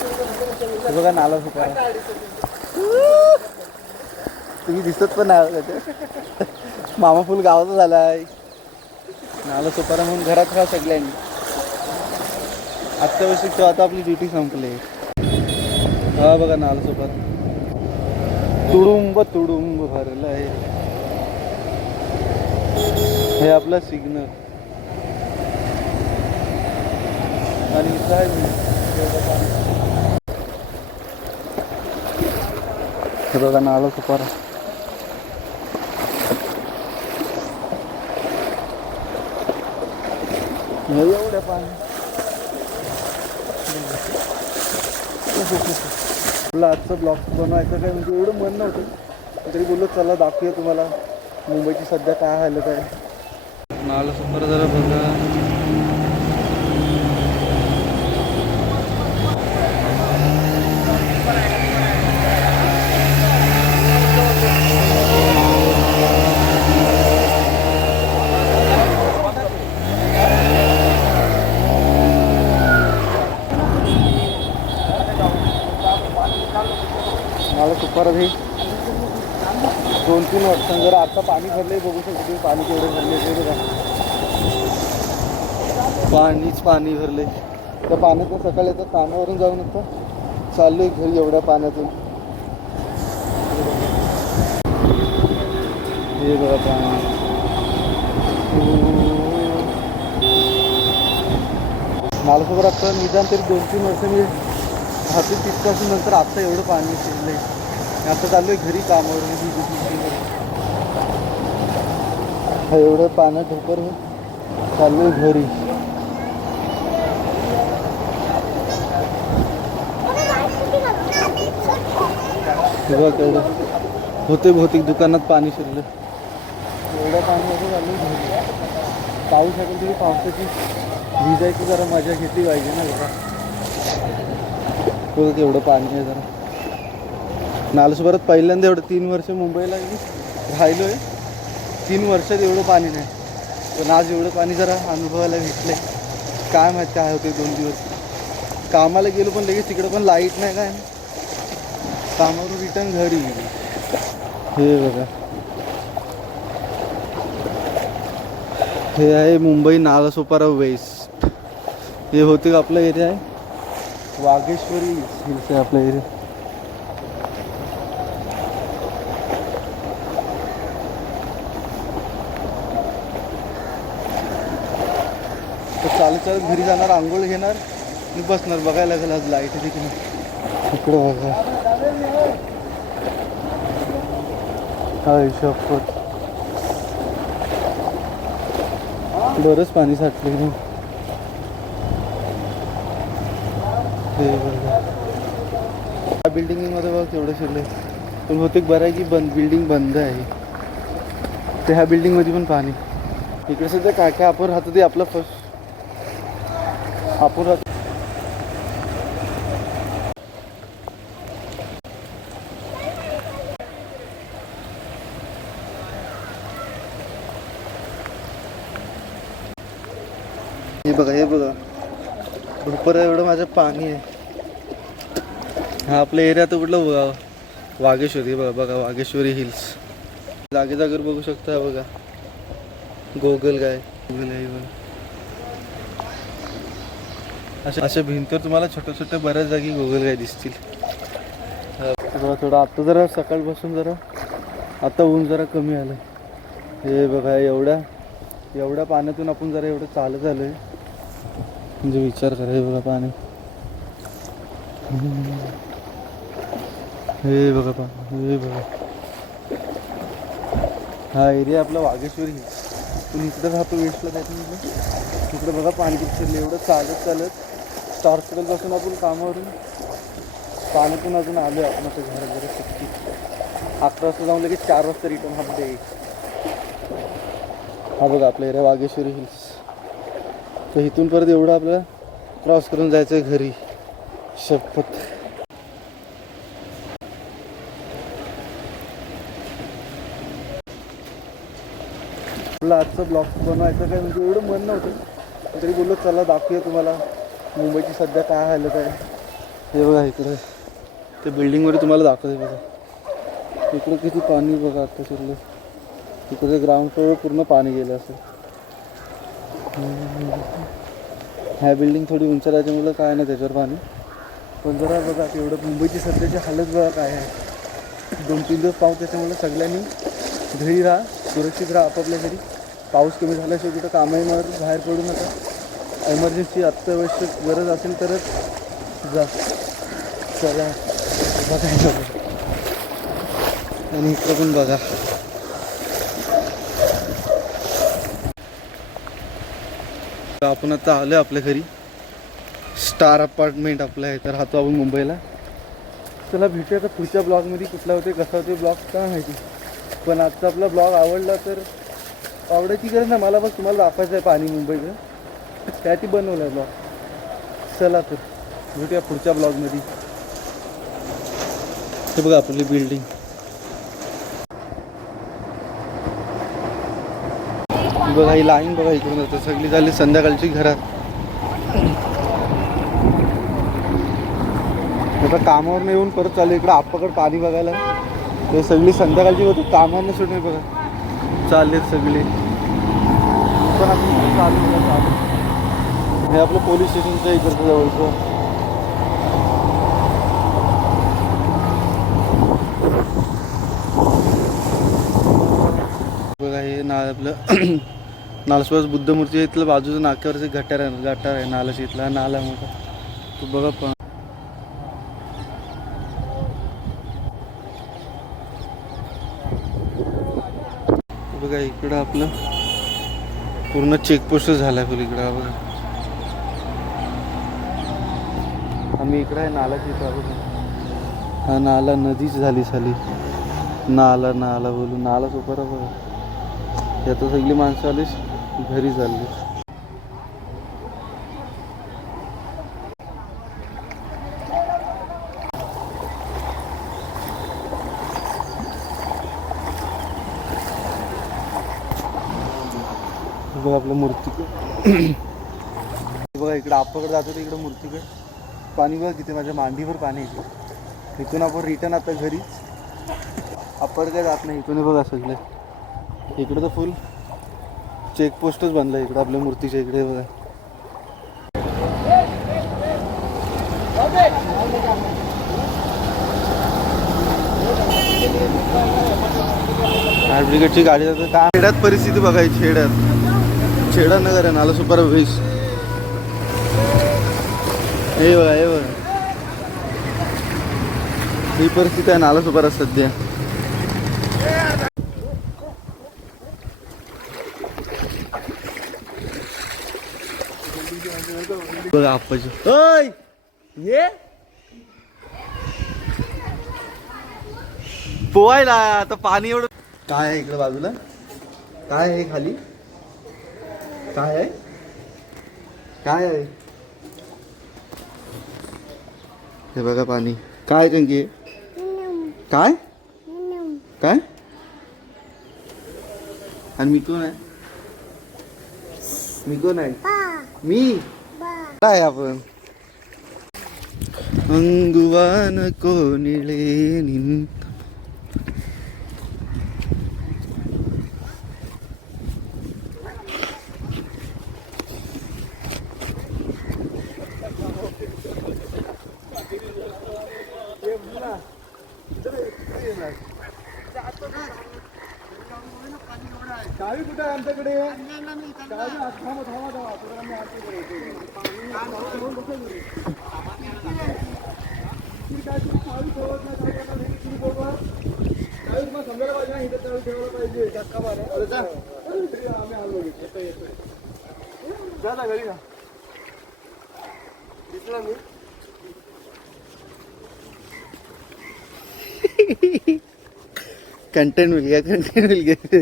हे बघा नाला सुपारा तुम्ही दिसत पण नाही त्याचे मामा फुल गावाचा झाला आहे नाला सुपारा म्हणून घरात खा सगळ्यांनी. अत्यावश्यक तो आता आपली ड्युटी संपली. हा बघा नाला सुपारा तुडुंब तुडुंब भरलं आहे हे आपलं सिग्नल आणि काय आहे मी हे बघा नाला सुपारा हे एवढ्या पाणी आपला आजचं ब्लॉग बनवायचं काय? म्हणजे एवढं मन नव्हतं. तरी बोललो चला दाखवूया तुम्हाला. मुंबईची सध्या काय हालत आहे. नाला सुपर जरा बघा. परत हे दोन तीन वर्षां जर आता पाणी भरले बघू शकतो तुम्ही पाणी केवढे भरले ते बघा. पाणीच पाणी भरले त्या पाण्यातून सकाळी येतं कानावरून जाऊन येतं. चाललो आहे घरी एवढ्या पाण्यातून. हे बघा पाणी. मला खबर आता निदान तरी दोन तीन वर्ष मी राहते तिथपासून नंतर आत्ता एवढं पाणी शिरलंय आहे आता चाललोय घरी कामावर एवढं पानं ठोकर आहे चाललोय घरी. बघा तेवढं होते भौतिक दुकानात पाणी शिरलं. एवढं पाणी असं चाललं घरी. पाऊस आहे तरी पावसाची भिजायची जरा मजा घेतली पाहिजे ना जरा. बघा पाणी आहे जरा. नालसोबत पहिल्यांदा एवढं तीन वर्ष मुंबईला राहिलो आहे तीन वर्षात एवढं पाणी नाही. पण आज एवढं पाणी जरा अनुभवायला भेटलं आहे काय माहीत काय होते दोन दिवस. कामाला गेलो पण लगेच तिकडं पण लाइट नाही काय कामावरून रिटर्न घरी गेलो. हे बघा. हे आहे मुंबई नालासोपारा वेस्ट हे होते आपला एरिया आहे? वाघेश्वरी हिल्स आहे आपला एरिया चालत चालत घरी जाणार आंघोळ घेणार आणि बसणार बघायला लागेल आज लाइट आहे की नाही. इकडं बघा. काय बरंच पाणी साठले ना. हे बघा. त्या बिल्डिंगमध्ये बघा केवढं शिरलंय. पण बहुतेक बरं आहे की बंद बिल्डिंग बंद आहे. ते ह्या बिल्डिंगमध्ये पण पाणी. इकडे सध्या काय काय आपण राहतो ते आपलं फर्स्ट अपुरा हे बघा हे बघा. भरपूर एवढं माझं पाणी आहे. हा आपल्या एरियात कुठलं बघा वाघेश्वरी बघा बघा वाघेश्वरी हिल्स. जागे जागेवर बघू शकता बघा. गोगल गाय बघा. अशा अशा भिंतीवर तुम्हाला छोट्या छोट्या बऱ्याच जागी गोगल गाय दिसतील. हा, थोडं आत्ता जरा सकाळपासून जरा आता ऊन जरा कमी आलं हे बघा एवढ्या एवढ्या पाण्यातून आपण जरा एवढं चालत आलो आहे म्हणजे विचार करा हे बघा पाणी. हे बघा पाणी हे बघा. हा एरिया आपला वागेश्वरी. पण इकडे राहतो वेस्टला त्याच्यामध्ये इकडे बघा पाणी किती एवढं चालत चालत स्टार बसून आपण कामावरून पाण्यातून अजून आलो आपण आता घर जरा सुट्टी अकरा वाजता जाऊन लगेच चार वाजता रिटर्न हा हा बघा आपला एरिया वागेश्वरी हिल्स तर इथून परत एवढं आपल्याला क्रॉस करून जायचं आहे घरी. शपथ. आपला आजचं ब्लॉग बनवायचं काय म्हणजे एवढं मन नव्हतं. तरी बोललो चला दाखवूया तुम्हाला. मुंबईची सध्या काय हालत आहे? हे बघा इकडे. ते बिल्डिंगमध्ये तुम्हाला दाखवते बघा. इकडे किती पाणी बघा आता शिरलं. तिकडे ग्राउंड फ्लोअर पूर्ण पाणी गेलं असं. ह्या बिल्डिंग थोडी उंच राहायच्यामुळं काय नाही त्याच्यावर पाणी. पण जरा बघा एवढं मुंबईची सध्याची हालत बघा काय आहे. दोन तीन दिवस पाऊस त्याच्यामुळे सगळ्यांनी घरी राहा सुरक्षित राहा आपापल्या घरी. पाऊस कमी झाल्याशिवाय कुठं कामाईवर बाहेर पडू नका. एमर्जन्सी अत्यावश्यक गरज असेल तरच जा. चला. बघा. आणि इकडं पण बघा. आपण आता आलो आपल्या घरी. स्टार अपार्टमेंट आपलं आहे तर राहतो आपण मुंबईला. चला भेटूया आता पुढच्या ब्लॉगमध्ये. कुठला होते कसा होते ब्लॉग काय माहिती. पण आजचा आपला ब्लॉग आवडला तर आवडायची गरज नाही. मला बस तुम्हाला दाखवायचं आहे पाणी मुंबईचं. त्यासाठी बनवलं आहे ब्लॉग चला तर भेटूया पुढच्या ब्लॉगमध्ये. हे बघा आपली बिल्डिंग बघा ही लाईन बघा इकडून आता. सगळी झाली संध्याकाळची घरात. आता कामावर येऊन परत चालू इकडं आप्पाकडे पाणी बघायला. ते सगळी संध्याकाळची होती कामावर सुटली बघा. चालले सगळे. पण आपण चालू. हे आपलं पोलीस स्टेशनचं इकडचं जवळचं. बघा हे ना आपलं नालसोबाच बुद्ध मूर्ती इथलं बाजूचं नाक्यावरचं गटार आहे गटार आहे नालाच इथला. नाला मोठा. तो बघा पण. बघा इकडं आपलं पूर्ण चेकपोस्ट झाला फुल इकडं बघा. आम्ही इकडे आहे नालाची हा नाला नदीच झाली साली. नाला नाला बोलू. नाला सोपरा बघा हे सगळी माणसं आलीच घरी चालली बघा आपलं मूर्ती. बघा इकडं आपल्याकडे जातो तर इकडं मूर्तीकडे. पाणी बघ तिथे माझ्या मांडीवर पाणी येते इथून आपण रिटर्न आता घरीच अपर काय जात नाही. इथून बघा सगळे. इकडं तर फुल चेकपोस्टच बनलं इकडं आपल्या मूर्तीच्या इकडे बघा. फायर ब्रिगेडची गाडी जाते. का? खेड्यात परिस्थिती बघायची खेड्यात. खेडा नगर आहे नाला सुपर वेस्ट हे बघा हे बघा. ही परिस्थिती आहे नाला सुपर सध्या. बघा आप्पाची. ओय! ये! पोवायला आता पाणी एवढं काय आहे इकडं बाजूला? काय आहे खाली? काय आहे? काय आहे? हे बघा पाणी. काय कंकी काय? काय? आणि मी कोण आहे? मी कोण आहे? मी? काय आपण? अंगुवान कोणिळे निन चावी कुठे आहे आमच्याकडे येतो. ठेवत नाही, तुम्हाला समजायला पाहिजे ना, इथं ठेवायला पाहिजे. धक्का आम्ही आलो येतोय. जा घरी. दिसला मी कंटेंट मिल गया कंटेंट मिल गया